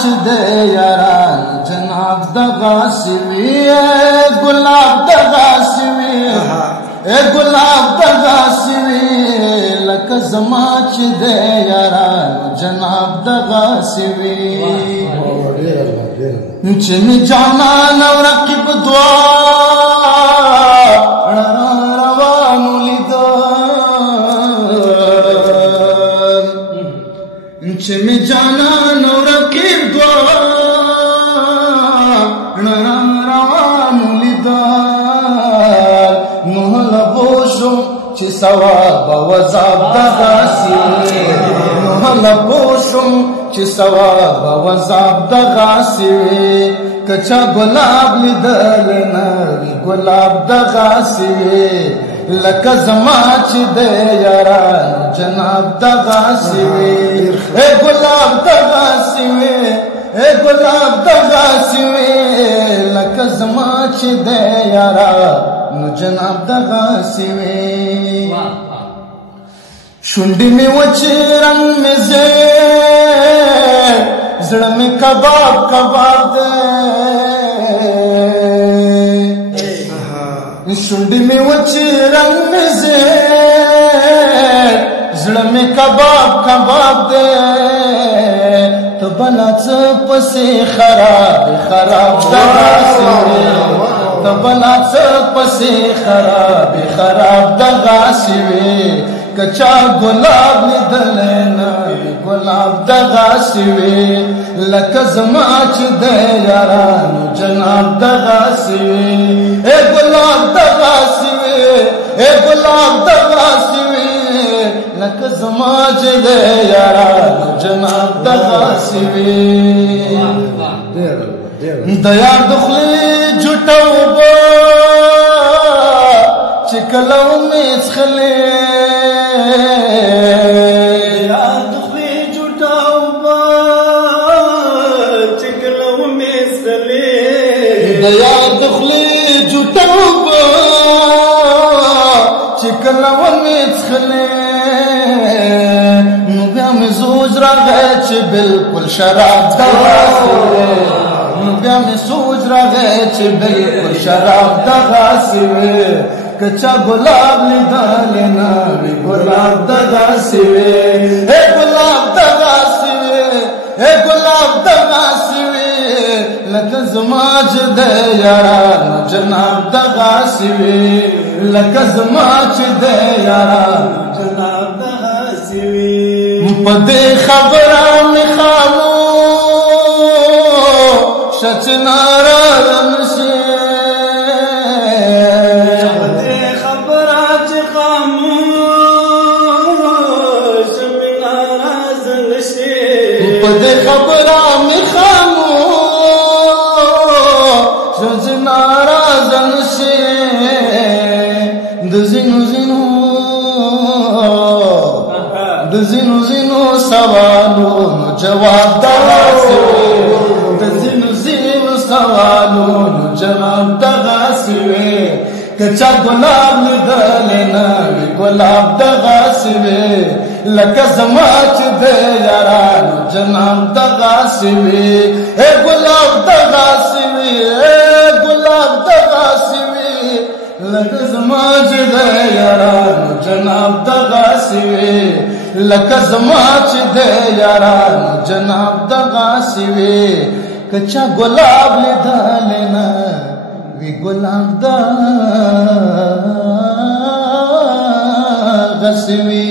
چې دی یاران جناب دغسې وي ګلاب دغسې وي ګلاب دغسې وي لکه زما چې دی یاران جناب دغسې وي چې مې جانان او رقیب دواړه روان ولیدل چې مې جانان او رقیب دواړه روان ولیدل نو لبو شو چې ثواب او عذاب دغسې وي نو لبو شو چې ثواب او عذاب دغسې وي که چا ګلاب لیدلی نه وي ګلاب دغسې وي لکه زما چې دی یارانو جناب دغسې وي ګلاب دغسې وي ګلاب دغسې وي لکه زما چې دی یارانو جناب دغسې وي شونډې مې وچې رنګ مې زیړ زړه مې کباب کباب دی شونډې مې وچې رنګ مې زیړ زړه مې کباب کباب دی ته بلا څه پسې خراب خراب دغسې وي ته بلا څه پسې خراب خراب دغسې وي که چا ګلاب لیدلی نه وي ګلاب دغسې وي لکه زما چې دی یارانو جناب دغسې وي ګلاب دغسې وي ګلاب دغسې وي لکه زما چې دی یارانو جناب دغسې وي د یار د خولې جوټه اوبه چې کله ومې څښلې یار د خولې جوټه اوبه چې کله ومې څښلې د یار د خولې جوټه اوبه چې کله ومې څښلې نو بیا مې سوچ راغی چې بلکل شراب دغسې وي نو بیا مې سوچ راغی چې بلکل شراب دغسې وي که چا ګلاب لیدلی نه وي ګلاب دغسې وي ګلاب دغسې وي ګلاب دغسې وي لکه زما چې دی یارانو جناب دغسې وي لکه زما چې دی یارانو جناب دغسې وي په دې خبره مې خاموشه چې ناراضه نه شي په دې خبره چې خاموشه مې ناراضه نه شي په دې خبره مې خاموشه چې ناراضه نه شي د ځینو ځینو سوالونو جواب دغسې وي د ځینو سوالونو جواب دغسې وي که چا ګلاب لیدلی نه وي ګلاب دغسې وي لکه زما چې دی یارانو جناب دغسې وي ګلاب دغسې وي ګلاب دغسې وي لکه زما چې دی یارانو جناب دغسې وي لکه زما چې دی یارانو جناب دغسې وي که چا ګلاب لیدلی نه وي ګلاب دغسې وي